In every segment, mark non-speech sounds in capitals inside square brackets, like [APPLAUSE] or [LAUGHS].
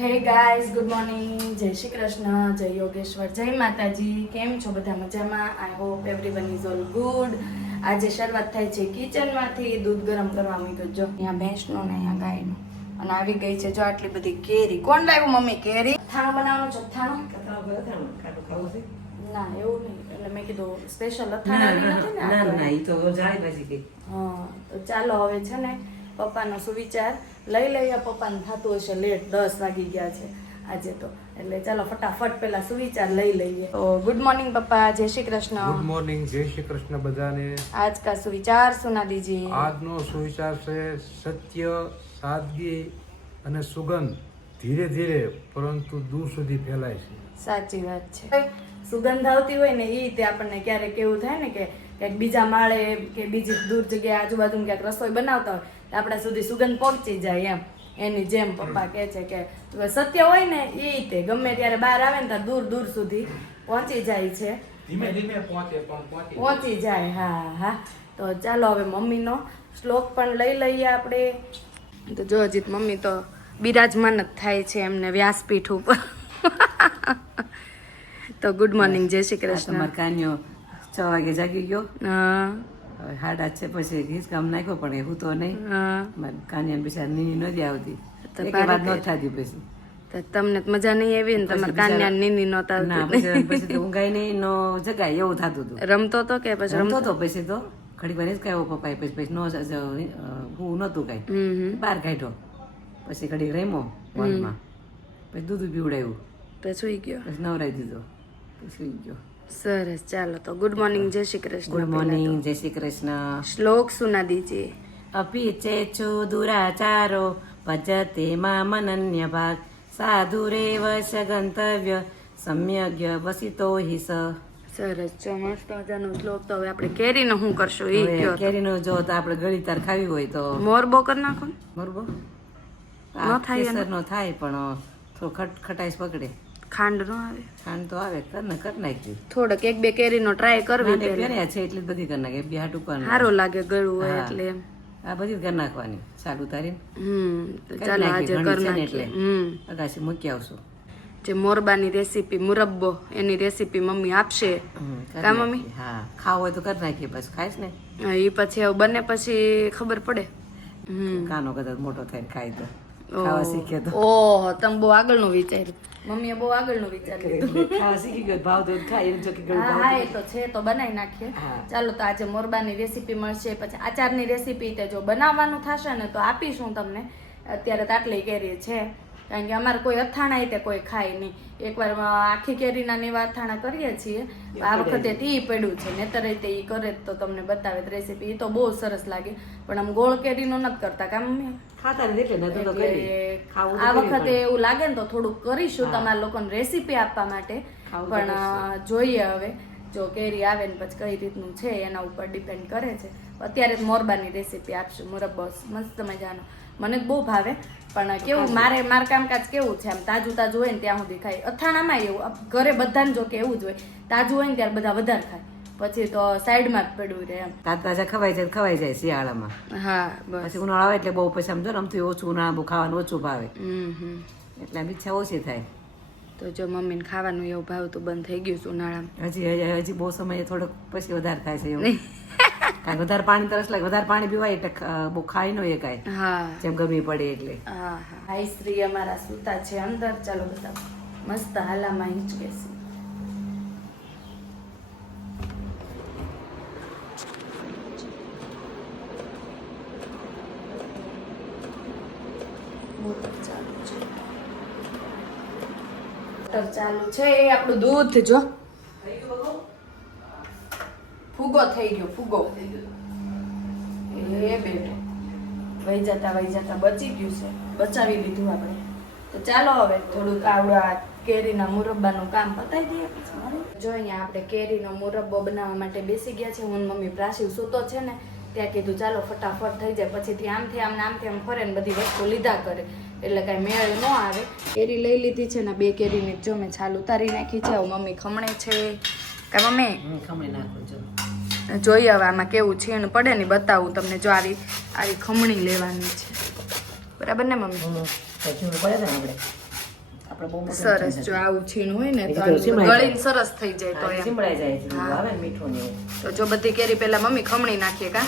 Hey guys good morning જય શ્રી કૃષ્ણ જય યોગેશ્વર જય માતાજી. કેમ છો બધા મજામાં? I hope everyone is all good આજે શરૂઆત થાય છે કિચનમાંથી. દૂધ ગરમ કરવા મૂક્યું જો. અહીંયા ભેંસનો ને અહીંયા ગાયનો. અને આવી ગઈ છે જો આટલી બધી કેરી. કોણ લાવ્યું મમ્મી કેરી? થાણું બનાવવાનું છે થાણું? ના એવું નહીં. એટલે મેં કીધું સ્પેશિયલ અથાણાની નથી ને આ તો? હા તો ચાલો હવે છે ને પપ્પાનો સુવિચાર લઈ લઈએ. પપ્પાને થતું હશે લેટ દસ વાગી ગયા છે આજે તો. એટલે ચાલો ફટાફટ પહેલા સુવિચાર લઈ લઈએ. તો ગુડ મોર્નિંગ પપ્પા. જય શ્રી કૃષ્ણ. ગુડ મોર્નિંગ જય શ્રી કૃષ્ણ બધાને. આજ કા સુવિચાર સુના દીજીએ આજનો સુવિચાર છે સત્ય સાદગી અને સુગંધ. ધીરે ધીરે પરંતુ દૂર સુધી ફેલાય છે. સાચી વાત છે. સુગંધ આવતી હોય ને એ રીતે આપણને ક્યારેક એવું થાય ને કે ક્યાંક બીજા માળે કે બીજી દૂર જગ્યાએ આજુબાજુ ક્યાંક રસોઈ બનાવતા હોય આપણા સુધી સુગંધ પહોંચી જાય એમ. એની જેમ પપ્પા કહે છે કે સત્ય હોય ને એ તે ગમે ત્યારે બહાર આવે ને ત્યારે દૂર દૂર સુધી પહોંચી જાય છે. ધીમે ધીમે પહોંચે પણ પહોંચી. જાય હા હા. તો ચાલો હવે મમ્મીનો શ્લોક પણ લઈ લઈએ આપણે. તો જો અજીત મમ્મી તો બિરાજમાન જ થાય છે એમને વ્યાસપીઠ ઉપર. તો ગુડ મોર્નિંગ જય શ્રી કૃષ્ણ. કાન્યો છ વાગે જાગી ગયો. હા. હવે સાડા છે પછી ઘીસ કામ નાખ્યો પણ એવું તો નહીં. કાનિયા મારી કાન્યા બિચારી નીની નથી આવતી. એક વાત ન થતી પછી. તમને મજા નહીં આવી ને તમારે કાન્યા નીની નહોતા ના પછી પછી તો ઊંઘાઈ નહીં નો જગાય એવું થતું હતું. રમતો તો કે પછી રમતો તો પછી તો. ઘડી વાર જ કાંઈ પપ્પાએ પછી પછી નો હું નહોતું કાંઈ. બહાર કાઢ્યો. પછી ઘડી રેમો હોલમાં પછી દૂધ પીવડાવ્યું તો સુઈ ગયો. પછી નવરાઈ દીધો. પછી સુઈ ગયો. સરસ ચાલો તો. ગુડ મોર્નિંગ જય શ્રી કૃષ્ણ ગુડ મોર્નિંગ જય શ્રી કૃષ્ણ. શ્લોક સુના દીજીએ અપી ચેચો દુરાચારો ભજતે મામનન્ય ભાગ. સાધુ રેવ ગંતવ્ય સમ્યજ્ઞ વસિતો સ. સરસ જો મસ્ત મજાનો શ્લોક તો હવે આપણે કેરીનો હું કરશું? એ કયો કેરીનો જો તો આપણે ગળી તાર ખાવી હોય તો. મોરબો કર નાખો મોરબો? ન થાય ન થાય પણ થોડો ખટ ખટાઈશ પકડે. ખાંડ નો આવે. ખાંડ તો આવે કર ને કર નાખી થોડોક એક બે કેરીનો ટ્રાય કરવી પહેલા. છે એટલી બધી કરી નાખે બે હાટું કર. સારો લાગે ગળું હોય એટલે આ બધી કર નાખવાની ચાલુ તારીને હમ ચાલો આજે કર કરી ને એટલે. હમ. અગાસી મૂકી આવશું. જે મોરબાની રેસીપી મુરબ્બો એની રેસીપી મમ્મી આપશે. કા મમ્મી? હા. ખાવ હોય તો કરી નાખીએ પછી ખાઈશ ને? એ પછી બને પછી ખબર પડે. કાનો કદાચ મોટો થાય ખાઈ તો. ખાવા શીખે તો. ઓહો તમે બહુ આગળનું વિચાર્યું. મમ્મીએ બહુ આગળનું વિચાર્યું. ખાવા શીખી ગયો ભાવ તો ખાય એમ ચોકી કે હા હા એ તો છે તો બનાવી નાખીએ. ચાલો તો આજે મોરબાની રેસીપી મળશે. પછી આચારની રેસીપી તે જો બનાવવાનું થશે ને તો આપીશું તમને. અત્યારે તાટલી કેરી છે. કારણ કે અમારે કોઈ અથાણા તે કોઈ ખાય નહીં. એકવાર આખી કેરીના નેવા અથાણા કરીએ છીએ આ વખતે તે પડ્યું છે. નહીતર તે ઈ કરે તો તમને બતાવે રેસીપી એ તો બહુ સરસ લાગે. પણ આમ ગોળ કેરીનો નથી કરતા કામ આ વખતે એવું લાગે ને તો થોડુંક કરીશું તમારા લોકોને રેસીપી આપવા માટે. પણ જોઈએ હવે. જો કેરી આવે ને પછી કઈ રીતનું છે એના ઉપર ડિપેન્ડ કરે છે. અત્યારે મોરબાની રેસીપી આપશું. મોરબ્બો મસ્ત મજાનો. મને બહુ ભાવે. પણ કેવું મારે માર કામકાજ કેવું છે? આમ તાજું તાજું હોય ને ત્યાં સુધી ખાય. અથાણામાં એવું ઘરે બધાને જો કે એવું જ હોય. તાજું હોય ને ત્યારે બધા વધારે ખાય. પછી તો સાઈડમાં જ પડ્યું રહે એમ. તાજા તાજા ખવાઈ જાય ખવાઈ જાય શિયાળામાં. હા બસ. પછી ઉનાળો આવે એટલે બહુ પછી આમ જો ને આમથી ઓછું ઉનાળા બહુ ખાવાનું ઓછું ભાવે. એટલે આમ ઈચ્છા ઓછી થાય. તો જો મમ્મીને ખાવાનું એવું ભાવતું બંધ થઈ ગયું છે ઉનાળામાં. હજી હજી હજી બહુ સમય થોડોક પછી વધારે થાય છે એવું. [LAUGHS] કારણ વધારે પાણી તરસ લાગે વધારે પાણી પીવાય એટલે બહુ ખાઈ ન કાંઈ હા. જેમ ગરમી પડે એટલે. હા શ્રી અમારા સૂતા છે અંદર. ચાલો બધા મસ્ત હાલામાં હિંચકે છે. મોટર ચાલુ છે. એ આપણું દૂધ જો. ફુગો થઈ ગયો ફુગો. એ બેટો વહી જતા વહી જતા બચી ગયું છે. બચાવી લીધું આપણે. તો ચાલો હવે થોડુંક આવડા કેરીના મુરબ્બાનું કામ પતાવી દઈએ પછી જો અહીંયા આપણે કેરીનો મુરબ્બો બનાવવા માટે બેસી ગયા છે. હું મમ્મી પ્રાસી સૂતો છે ને, ત્યાં કીધું ચાલો ફટાફટ થઈ જાય. પછીથી આમથી આમ આમથી આમ ફરે ને બધી વસ્તુ લીધા કરે. એટલે કાંઈ મેળ ન આવે. કેરી લઈ લીધી છે ને, બે કેરીની જો મેં છાલ ઉતારી નાખી છે. મમ્મી ખમણે છે. કાં મમ્મી? હું ખમણી નાખું છું જોઈએ હવે આમાં કેવું છીણ પડે ને બતાવું તમને જો આવી આવી ખમણી લેવાની છે. બરાબર ને મમ્મી? સરસ જો આવું છીણ હોય ને તો ગળીને સરસ થઈ જાય તો એમ. જાય મીઠું તો જો બધી કેરી પેલા મમ્મી ખમણી નાખીએ કા?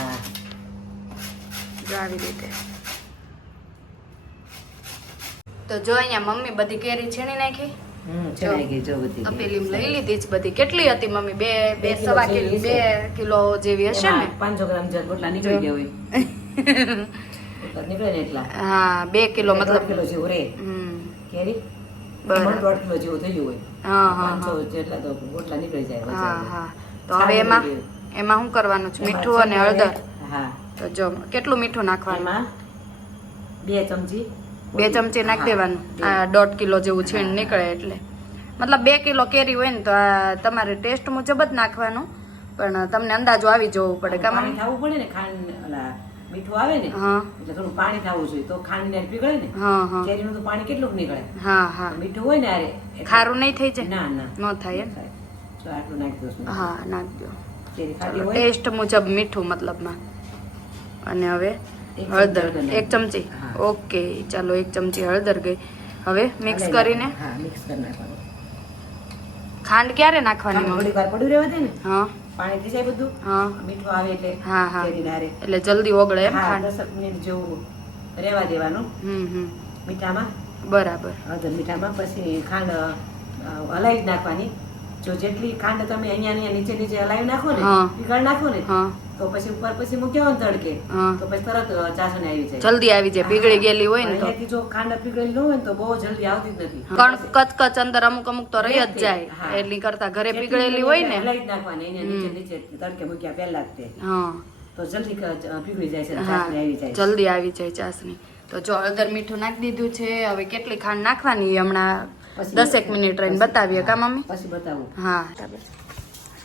જો આવી રીતે. તો જો અહીંયા મમ્મી બધી કેરી છીણી નાખી. તપેલી લઈ લીધી જ બધી. કેટલી હતી મમ્મી? બે બે સવા કિલો બે કિલો જેવી હશે ને? પાંચસો ગ્રામ જેટલા નીકળી ગયા હોય. નીકળે ને એટલા. હા બે કિલો મતલબ કિલો જેવું રે. હમ. કેરી? બરાબર. દોઢ કિલો જેવું હોય. હા હા પાંચસો હા જેટલા તો ગોટલા નીકળી જાય હા હા. તો હવે એમાં એમાં શું કરવાનું છે? મીઠું અને હળદર? હા. તો જો કેટલું મીઠું નાખવાનું? બે ચમચી બે ચમચી નાખી દેવાનું. આ દોઢ કિલો જેવું છીણ નીકળે એટલે. મતલબ બે કિલો કેરી હોય ને તો આ તમારે ટેસ્ટ મુજબ જ નાખવાનું. પણ તમને અંદાજો આવી જવું પડે કે? થવું પડે ને ખાંડ મીઠું આવે ને હા. એટલે થોડું પાણી થવું જોઈએ. તો ખાંડ ને પીગળે ને હા હા. કેરીનું તો પાણી કેટલું નીકળે. હા હા. મીઠું હોય ને અરે ખારું નહીં થઈ જાય? ના ના. ન થાય એમ? તો આટલું નાખી દો હા નાખ દો. ટેસ્ટ મુજબ મીઠું મતલબમાં. અને હવે? હળદર એક ચમચી? ઓકે ચાલો એક ચમચી હળદર ગઈ. હવે મિક્સ કરીને? હા મિક્સ કરી નાખવાનું. ખાંડ ક્યારે નાખવાની થોડી વાર પડ્યું રહેવા દે ને? હા. પાણી થઈ જાય બધું? હા. મીઠું આવે એટલે હા હા. એટલે જલ્દી ઓગળે એમ ખાંડ? દસક મિનિટ જેવું રહેવા દેવાનું. હમ હમ. મીઠામાં? બરાબર. હળદર મીઠામાં પછી ખાંડ હલાવી નાખવાની. જો જેટલી ખાંડ તમે અહીંયા અહીંયા નીચે નીચે હલાવી નાખો ને. પીગળ નાખો ને તો પછી ઉપર પછી મૂક્યો હોય તડકે તો પછી તરત ચાસણી આવી જાય. જલ્દી આવી જાય. પીગળી ગયેલી હોય ને અહીંયાથી જો ખાંડ પીગળેલી ન હોય ને તો બહુ જલ્દી આવતી જ નથી. કણ કચકચ અંદર અમુક અમુક તો રહી જ જાય. એટલી કરતા ઘરે પીગળેલી હોય ને. હલાવી જ નાખવાની અહીંયા નીચે નીચે તડકે મૂક્યા પહેલા જ તે. તો જલ્દી પીગળી જાય છે ચાસણી આવી જાય જલ્દી આવી જાય ચાસણી. તો જો હળદર મીઠું નાખી દીધું છે હવે કેટલી ખાંડ નાખવાની હમણાં? દસેક મિનિટ રહીને બતાવીએ કા મમ્મી? પછી બતાવું. હા.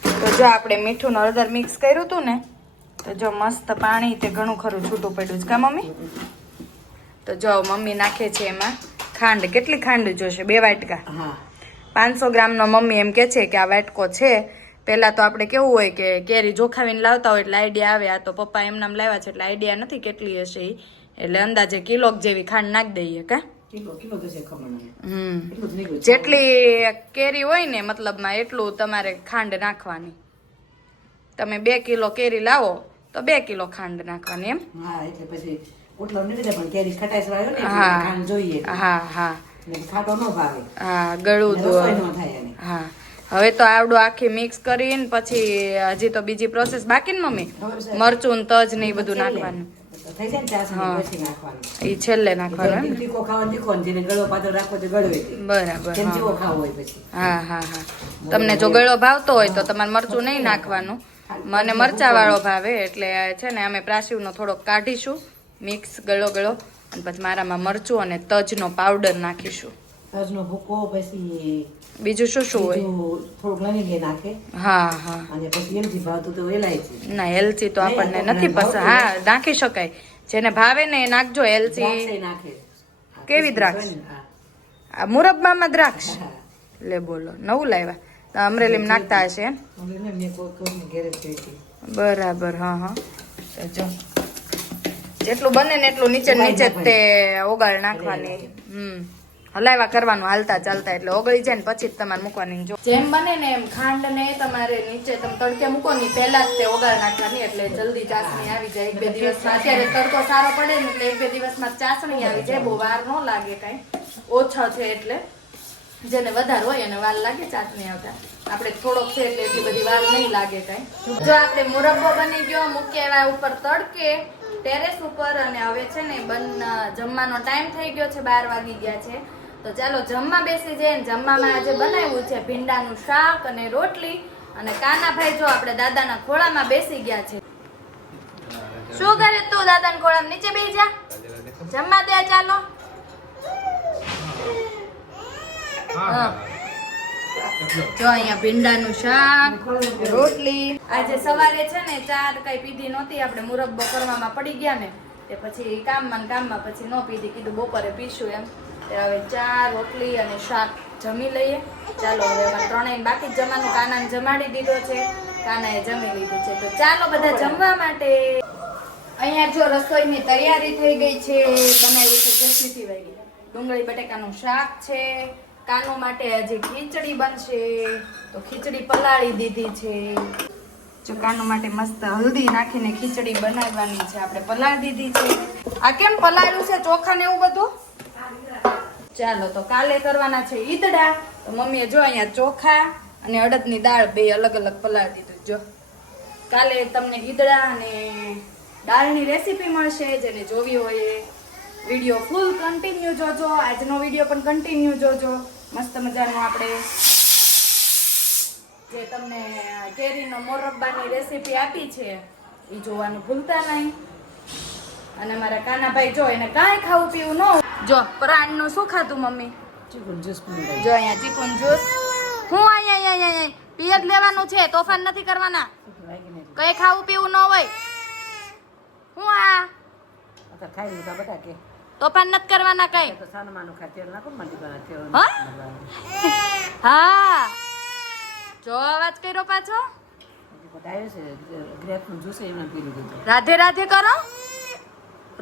તો જો આપણે મીઠું ને હળદર મિક્સ કર્યું હતું ને તો જો મસ્ત પાણી તે ઘણું ખરું છૂટું પડ્યું છે. કા મમ્મી? તો જો મમ્મી નાખે છે એમાં ખાંડ. કેટલી ખાંડ જોશે? બે વાટકા? હા. પાંચસો ગ્રામનો મમ્મી એમ કે છે કે આ વાટકો છે. પહેલાં તો આપણે કેવું હોય કે કેરી જોખાવીને લાવતા હોય એટલે આઈડિયા આવે. આ તો પપ્પા એમનામ લાવ્યા છે એટલે આઈડિયા નથી કેટલી હશે એ એટલે અંદાજે કિલો જેવી ખાંડ નાખી દઈએ કા? જેટલી કેરી હોય ને મતલબમાં એટલું તમારે ખાંડ નાખવાની. તમે બે કિલો કેરી લાવો તો બે કિલો ખાંડ નાખવાની એમ. હા એટલે પછી ઓટલો પણ કેરી ખટાશ વાળો ને હા. ખાંડ જોઈએ. હા હા. ખાટો ન ભાવે. હા ગળું થાય હા. હવે તો આવડું આખી મિક્સ કરીને પછી હજી તો બીજી પ્રોસેસ બાકી ને મમ્મી? મરચું તજ ને એ બધું નાખવાનું. થઈ જાય ને ત્યાં સુધી પછી નાખવાનું એ છેલ્લે નાખવાનું? તીખો ખાવા તીખો ને ગળો પાતળો રાખવો તો ગળો બરાબર જેમ. જેવો ખાવો હોય પછી હા હા હા તમને જો ગળો ભાવતો હોય તો તમારે મરચું નહીં નાખવાનું મને મરચા વાળો ભાવે એટલે છે ને અમે પ્રાસીવનો થોડોક કાઢીશું મિક્સ ગળો ગળો અને પછી મારામાં મરચું અને તજનો પાવડર નાખીશું તજનો ભૂકો પછી બીજું શું શું હોય? થોડુંક લવિંગ નાખે. હા હા. અને પછી એમથી ભાવતું તો એલાયચી ના એલચી તો આપણને નથી પસંદ. હા નાખી શકાય. જેને ભાવે ને એ નાખજો એલચી નાખે. કેવી દ્રાક્ષ? આ મુરબ્બામાં દ્રાક્ષ? લે બોલો નવું લાવ્યા. અમરેલીમાં નાખતા હશે બરાબર હા હા. જો. જેટલું બને ને એટલું નીચે નીચે જ તે ઓગાળ નાખવાની. હમ. હલાવ્યા કરવાનું હાલતા ચાલતા એટલે ઓગળી જાય ને પછી તમારે મૂકવાની જો. જેમ બને ને એમ ખાંડ ને તમારે નીચે તમે તડકે મૂકો ને પહેલા જ તે ઓગાળ નાખવાની, એટલે જલ્દી ચાસણી આવી જાય. એક બે દિવસમાં. અત્યારે તડકો સારો પડે ને એટલે એક બે દિવસમાં ચાસણી આવી જાય. બહુ વાર ન લાગે કાંઈ. ઓછો છે એટલે. જેને વધારે હોય એને વાર લાગે ચાસણી આવતા. આપણે થોડોક છે એટલે એટલી બધી વાર નહીં લાગે કાંઈ. જો આપણે મુરબ્બો બની ગયો મૂક્યા એવા ઉપર તડકે, ટેરેસ ઉપર. અને હવે છે ને બન જમવાનો ટાઈમ થઈ ગયો છે, બાર વાગી ગયા છે. તો ચાલો જમવા બેસી જઈએ જમવામાં આજે બનાવ્યું છે ભીંડાનું શાક અને રોટલી. અને કાનાભાઈ જો આપણે દાદાના ખોળામાં બેસી ગયા છે. શું કરે તું દાદાના ખોળામાં? નીચે બેસી જા. જમવા દે ચાલો. જો અહીંયા ભીંડાનું શાક, રોટલી. આજે સવારે છે ને ચાર કઈ પીધી નહોતી. આપણે મુરબ્બો કરવામાં પડી ગયા ને. તે પછી કામમાં કામમાં પછી ન પીધી. કીધું બપોરે પીશું એમ. હવે ચા, રોટલી અને શાક જમી લઈએ. ચાલો હવે ત્રણેય બાકી જમવાનું કાનાને જમાડી દીધો છે. કાનાએ જમી લીધું છે. તો ચાલો બધા જમવા માટે. અહીંયા જો રસોઈની તૈયારી થઈ ગઈ છે. બનાવ્યું છે જસ્મીથી વહી ડુંગળી, બટેકાનું શાક છે. કાનો માટે હજી ખીચડી બનશે. તો ખીચડી પલાળી દીધી છે. જો કાનો માટે મસ્ત હલ્દી નાખીને ખીચડી બનાવવાની છે. આપણે પલાળી દીધી છે. આ કેમ પલાળ્યું છે? ચોખા ને એવું બધું? ચાલો તો કાલે કરવાના છે ઈદડા. તો મમ્મીએ જો અહીંયા ચોખા અને અડદની દાળ બે અલગ અલગ પલાળી દીધું. જો. કાલે તમને ઈદડા અને દાળની રેસીપી મળશે જેને જોવી હોય એ. વીડિયો ફૂલ કન્ટિન્યુ જોજો. આજનો વીડિયો પણ કન્ટિન્યુ જોજો. મસ્ત મજાનું આપણે જે તમને કેરીનો મોરબ્બાની રેસીપી આપી છે એ જોવાનું ભૂલતા નહીં. અને મારા કાનાભાઈ જો એને કાંઈ ખાવું પીવું ન. જો પ્રાણનું શું ખાધું મમ્મી? ચીકુનું જ્યુસ જો અહીંયા ચીકુન જ્યુસ. હું અહીંયા અહીંયા પિયર લેવાનું છે તોફાન નથી કરવાના. કઈ ખાવું પીવું ન હોય. હું આ? ખાઈ લીધા બધા કે તોફાન નથી કરવાના કઈ. હા? જો અવાજ કર્યો પાછો? રાધે રાધે કરો.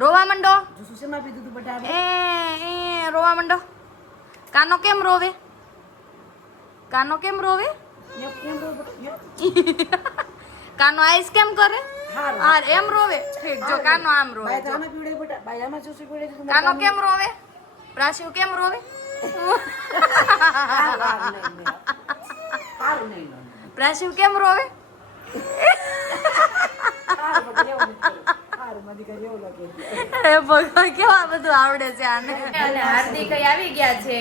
રોવા મંડો? જ્યુસ શેમાં પીધું હતું બટા એ એ રોવા મંડો. કાનો કેમ રોવે? કાનો કેમ રોવે? કાનો આઈસ કેમ કરે? હારું. આ એમ રોવે? ઠીક જો કાનો આમ રોવે બાય તો જો. આમાં પીવડે બટા બાય આમાં જ્યુસ પીવડે તો કાનો કેમ રોવે? પ્રાશિવ કેમ રોવે? સારું નહીં લો. પ્રાશિવ કેમ રોવે? સારું બધું એવું નથી. સારું મારી ઘરે એવું લાગે અરે ભગવાન કેવા બધું આવડે છે આને? હાર્દિક આવી ગયા છે.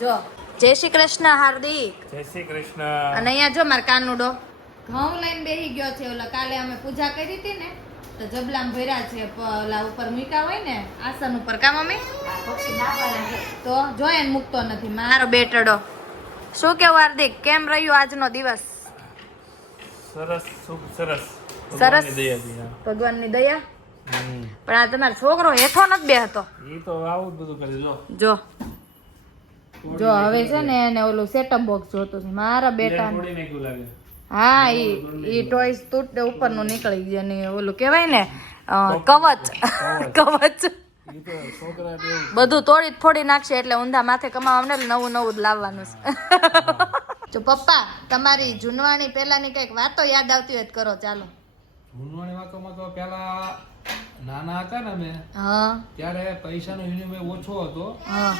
જો. જય શ્રી કૃષ્ણ હાર્દિક. જય શ્રી કૃષ્ણ. અને અહીંયા જો મારે કાનુડો ઘઉં લઈને બેહી ગયો છે. ઓલા કાલે અમે પૂજા કરી હતી ને તો જબલામ ભર્યા છે. ઓલા ઉપર મૂક્યા હોય ને આસન ઉપર. કા મમ્મી? તો જો એને મૂકતો નથી. મારો બેટડો. શું કેવું હાર્દિક? કેમ રહ્યું આજનો દિવસ? સરસ ખૂબ સરસ. સરસ. ભગવાનની દયા. પણ આ તમારો છોકરો હેઠો નથી બેહતો. એ તો આવું બધું કરે જો. જો. જો હવે છે ને એને ઓલું સેટઅપ બોક્સ જોતું છે. મારા બેટા તોડી નાખ્યું લાગે. હા ઈ ઈ ટોયસ તૂટ ઉપરનું નીકળી ગયા ને ઓલું કહેવાય ને કવચ. કવચ. ઈ તો છોકરા તો બધું તોડી ફોડી નાખશે એટલે ઊંધા માથે કમાવા ને નવું નવું જ લાવવાનું છે. જો પપ્પા તમારી જૂનવાણી પહેલાની કંઈક વાતો યાદ આવતી હોય તો કરો ચાલો. જૂનવાણી વાતોમાં તો પેલા નાના હતા ને અમે હા. ત્યારે પૈસાનો વિનિમય ઓછો હતો. હા.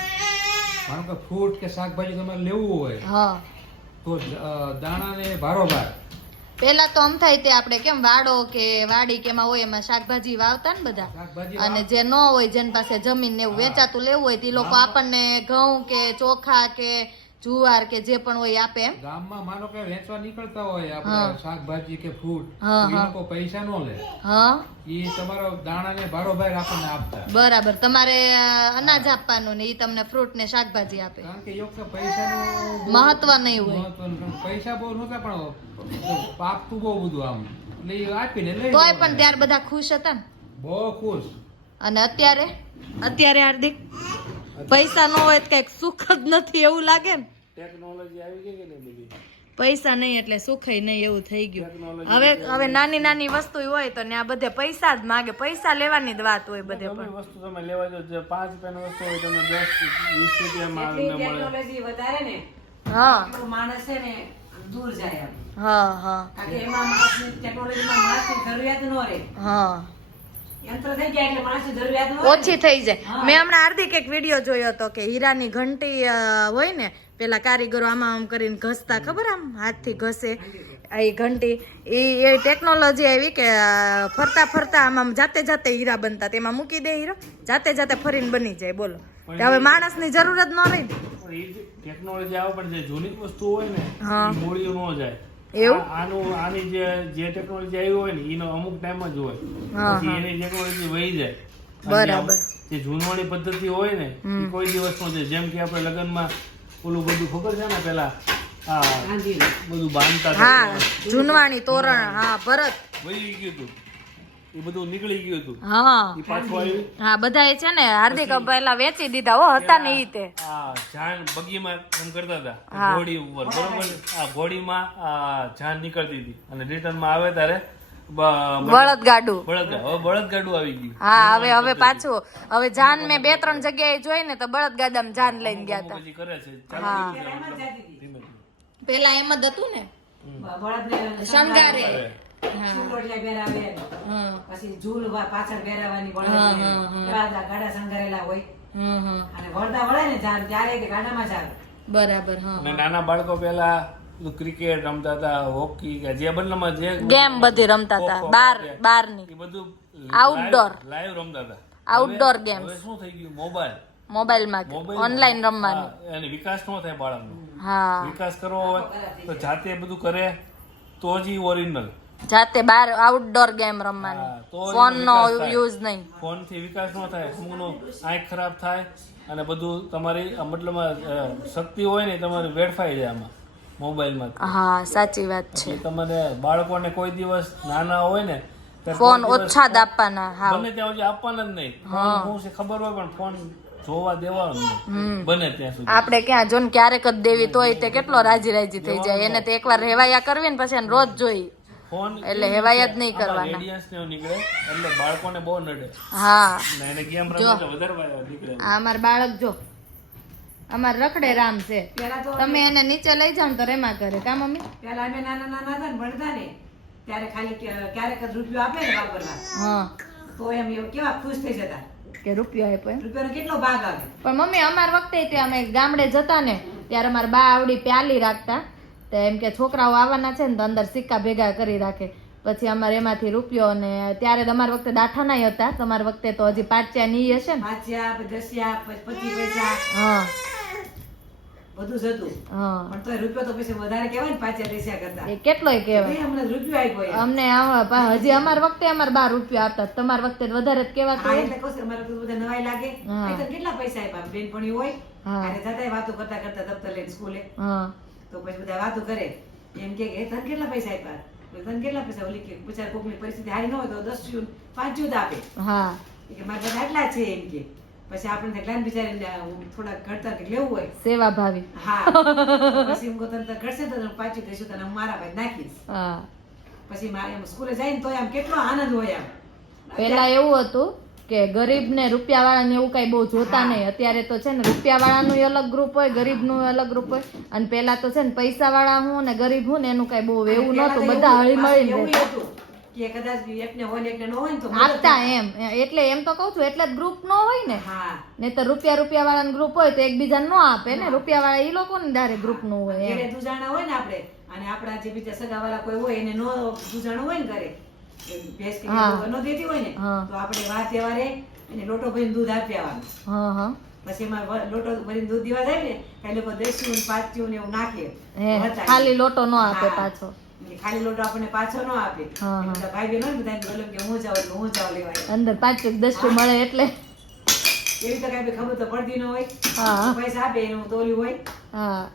માનો કે ફ્રૂટ કે શાકભાજી તમારે લેવું હોય હા. તો દાણા ને ભારોભાર પેલા તો આમ થાય તે આપણે કેમ વાડો કે વાડી કે એમાં હોય એમાં શાકભાજી વાવતા ને બધા. અને જે ન હોય જેની પાસે જમીન ને એવું વેચાતું લેવું હોય તે લોકો આપણને ઘઉં કે ચોખા કે જુવાર કે જે પણ હોય આપે એમ. ગામમાં માનો કે વેચવા નીકળતા હોય આપણે શાકભાજી કે ફ્રૂટ એ લોકો પૈસા નો લે. હા. એ તમારો દાણાને ભારોભાર આપણને આપતા. બરાબર. તમારે અનાજ આપવાનું ને એ તમને ફ્રૂટ ને શાકભાજી આપે. કારણ કે યોગ પૈસાનું બહુ મહત્વ નહીં હોય. પૈસા બહુ નહોતા પણ પાકતું બહુ બધું આમ. એટલે એ આપીને લઈ તોય પણ ત્યાર બધા ખુશ હતા ને? બહુ ખુશ. અને અત્યારે? અત્યારે હાર્દિક? પૈસા ન હોય તો કંઈક સુખ જ નથી એવું લાગે ને. ટેકનોલોજી આવી ગઈ કે નહીં બધી? પૈસા નહીં એટલે સુખય નહીં એવું થઈ ગયું. હવે હવે નાની નાની વસ્તુ હોય તો ને આ બધે પૈસા જ માગે. પૈસા લેવાની જ વાત હોય બધે પણ. વસ્તુ તમે લેવા જો જે 5 રૂપિયાની વસ્તુ હોય તમે દસ વીસ રૂપિયામાં આવીને મળે. ટેકનોલોજી વધારે ને હા. માણસ છે ને દૂર જાય હા હા. કારણ કે એમાં ટેકનોલોજીમાં માણસની જરૂરિયાત ન રહે. હા. ઓછી થઈ જાય. મેં હમણાં હાર્દિક એક વીડિયો જોયો હતો કે હીરાની ઘંટી હોય ને પેલા કારીગરો આમાં આમ કરીને ઘસતા ખબર આમ? હાથથી ઘસે. એ ઘંટી. એ એ ટેકનોલોજી આવી કે ફરતા ફરતા આમ આમ જાતે જાતે હીરા બનતા. તેમાં મૂકી દે હીરો. જાતે જાતે ફરીને બની જાય બોલો. તો હવે માણસની જરૂર જ ન રહી ટેકનોલોજી આવે પણ જે જૂની વસ્તુ હોય ને હા. મૂળિયું ન જાય. એવું? આનું આની જે જે ટેકનોલોજી આવી હોય ને એનો અમુક ટાઈમ જ હોય. પછી એની ટેકનોલોજી વહી જાય. બરાબર. જે જૂનવાણી પદ્ધતિ હોય ને એ કોઈ દિવસ નો છે. જેમ કે આપણે લગ્નમાં ઓલું બધું ખબર છે ને પેલા? આ બધું બાંધતા. હા જૂનવાણી તોરણ હા ભરત. વહી ગયું હતું એ બધું નીકળી ગયું હતું. હા. એ પાછું આવ્યું હા બધા છે ને હાર્દિક પહેલા વેચી દીધા હો હતા ને ઈ તે. આ જાન બગીમાં એમ કરતા હતા ઘોડી ઉપર બરોબર આ ઘોડીમાં જાન નીકળતી હતી. અને રિટર્નમાં આવે ત્યારે બળદ ગાડું. બળદ હવે ગાડું આવી ગયું. હા હવે હવે પાછું. હવે જાન મેં બે ત્રણ જગ્યાએ જોઈ ને તો બળદ ગાડામાં જાન લઈને ગયા હતા. કરે છે. હા. ધીમે ધીમે. પેલા એમ જ હતું ને? શણગારે. ચૂલોટિયા પહેરાવે. પછી ઝૂલ પાછળ પહેરાવાની હા, બળદને. હા, હા. એવા બધા ગાડા શણગારેલા હોય. હમ હમ. અને વળતા વળે ને ત્યારે તે ગાડામાં જ આવે બરાબર હા નાના બાળકો પેલા ક્રિકેટ રમતા હતા હોકી કે જે બદલામાં જે ગેમ બધી રમતા હતા ખો-ખો, બારની બધું આઉટડોર લાઈવ રમતા હતા. આઉટડોર ગેમ શું થઈ ગયું? મોબાઈલ. મોબાઈલમાં મોબાઈલ ઓનલાઈન રમવાનું. અને વિકાસ નો થાય બાળકનો. હા. વિકાસ કરવો હોય તો જાતે બધું કરે તો જ ઓરિજિનલ જાતે બાર આઉટડોર ગેમ રમવાની. ફોન નો યુઝ નહીં. ફોનથી વિકાસ નો થાય. અમુકનો આંખ ખરાબ થાય અને બધું તમારી મતલબ શક્તિ હોય ને તમારી વેડફાઈ જાય આમાં મોબાઈલમાં. હા સાચી વાત છે. તમારે બાળકોને કોઈ દિવસ નાના હોય ને ફોન ઓછા જ આપવાના હા. બને ત્યાં સુધી આપવાના જ નહીં. હું. છે ખબર હોય પણ ફોન જોવા દેવાનો બને ત્યાં સુધી. આપણે ક્યાં જો ક્યારેક જ દેવી તોય તે કેટલો રાજી રાજી થઈ જાય. એને તો એકવાર રેવાયા કરવી ને પછી રોજ જોઈ. ફોન એટલે હેવાય જ નહીં કરવાના. રેડિયન્સ ને નીકળે? એટલે બાળકોને બહુ નડે. હા. ને એને ગેમ રમે તો વધારે નીકળે. આ અમાર બાળક જો. અમાર રખડે રામ છે. તમે એને નીચે લઈ જાઓ તો રેમા કરે. કા મમ્મી? પેલા અમે નાના નાના હતા ને ભણતા ને ત્યારે ખાલી કે- ક્યારેક જ રૂપિયો આપે ને વાપરવા હા. તો એમ એવું કેવા ખુશ થઈ જતા. કે રૂપિયો આપ્યો રૂપિયાનો કેટલો ભાગ આવે? પણ મમ્મી અમાર વખતે તે અમે ગામડે જતા ને ત્યારે અમાર બા આવડી પ્યાલી રાખતા. તો એમ કે છોકરાઓ આવવાના છે ને તો અંદર સિક્કા ભેગા કરી રાખે. પછી અમારે એમાંથી રૂપિયો અને ત્યારે તમારા વખતે દાઠા નહીં હતા. તમારા વખતે તો હજી પાંચિયા ની હશે ને. પાંચિયા પછી પચીસ પૈસા. હા. બધું જ પણ તોય રૂપિયો તો પછી વધારે કહેવાય ને પાંચિયા દસિયા કરતા. એ કેટલોય કહેવાય. અમને રૂપિયો આપ્યો અમને હજી અમારા વખતે અમારા બાર રૂપિયા આપતા. તમાર વખતે વધારે જ કહેવાતું એટલે કહું અમારે તો બધા નવાઈ લાગે. હા. અહીં તો કેટલા પૈસા આપ્યા? બેનપણી હોય. અને જતાંય વાતો કરતા કરતા દફતર લઈને સ્કૂલે. હા. તો પછી બધા વાતો કરે. એમ કે તને કેટલા પૈસા આપ્યા? તને કેટલા પૈસા? ઓલી કે બિચારા કોકની પરિસ્થિતિ હારી ન હોય તો દસ જૂન પાંચ જૂન આપે. હા. કે મારા બધા આટલા છે. એમ કે પછી આપણે ગ્લાન બિચારી થોડા ઘડતર કે લેવું હોય. સેવા ભાવી. હા. [LAUGHS] પછી એમ કહું તને ઘડશે તો તને પાછું કહીશું તને હું મારા ભાઈ નાખીશ. હા. પછી મારે એમ સ્કૂલે જાય ને તોય આમ કેટલો આનંદ હોય આમ. પેલા એવું હતું કે ગરીબ ને રૂપિયા વાળા ને એવું કઈ બહુ જોતા નહીં. અત્યારે તો છે ને રૂપિયા વાળાનું અલગ ગ્રુપ હોય ગરીબનું અલગ ગ્રુપ હોય. અને પેલા તો છે ને પૈસા વાળા હું ને ગરીબ હું ને એનું કઈ બહુ એવું નતું બધા હળીમળી હળી મળીને આપતા એમ. એટલે એમ તો કઉ છું એટલે જ ગ્રુપ નો હોય ને. નહીં તો રૂપિયા રૂપિયા વાળા ગ્રુપ હોય તો એકબીજા નો આપે ને. રૂપિયા વાળા ઈ લોકો ને ડાયરેક્ટ ગ્રુપનું હોય ને આપણે અને આપણા જે બીજા સગાવાળા કોઈ હોય એને નો હોય ને ઘરે ભેંસ કે હા. દેતી હોય ને તો આપણે વાર તહેવારે એને લોટો ભરીને દૂધ આપી આવવાનું હા હા. પછી એમાં લોટો ભરીને દૂધ દેવા જાય ને કઈ લોકો દેશી ને પાચ્યું ને એવું નાખે. ખાલી લોટો નો આપે પાછો. ખાલી લોટો આપણને પાછો ન આપે. ભાઈ બહેનો બધા બોલે કે હું જાઉં હું જાઉં લેવાય અંદર પાંચ દસ્યું મળે એટલે. એવી તો કઈ ખબર તો પડતી ન હોય. પૈસા આપે એનું તોલ્યું હોય. હા.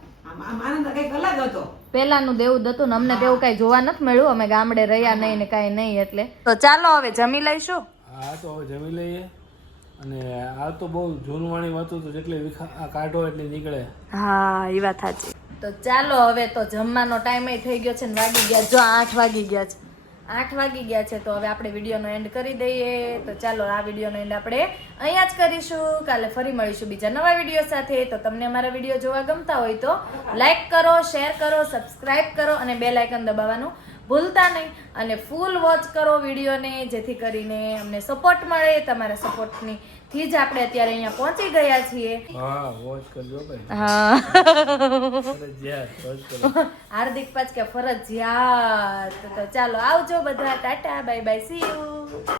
પેલાનું દેવું જ હતું. ને અમને તેવું કઈ જોવા નથી મળ્યું. અમે ગામડે રહ્યા નહીં ને કાંઈ નહીં એટલે. તો ચાલો હવે જમી લઈશું? હા તો હવે જમી લઈએ. અને આ તો બહુ જૂનવાણી વાતું તો જેટલી આ કાઢો એટલી નીકળે. હા એ વાત સાચી. તો ચાલો હવે તો જમવાનો ટાઈમ થઈ ગયો છે ને વાગી ગયા. જો આઠ વાગી ગયા છે. આઠ વાગી ગયા છે, તો હવે આપણે વિડીયોનો એન્ડ કરી દઈએ. તો ચાલો, આ વિડીયોનો એન્ડ આપણે અહીંયા જ કરીશું. કાલે ફરી મળીશું બીજા નવા વીડિયો સાથે. તો તમને અમારા વીડિયો જોવા ગમતા હોય તો લાઈક કરો શેર કરો સબસ્ક્રાઇબ કરો અને બે લાઇકન દબાવવાનું ભૂલતા નહીં. અને ફૂલ વોચ કરો વિડીયોને, જેથી કરીને અમને સપોર્ટ મળે, તમારા સપોર્ટની થી જ આપણે અત્યારે અહીંયા પહોંચી ગયા છીએ. હા વોચ કરજો ભાઈ. હા. ફરજિયાત વોચ કરજો હાર્દિક પાંચ કે ફરજિયાત. તો ચાલો આવજો બધા tata bye bye see you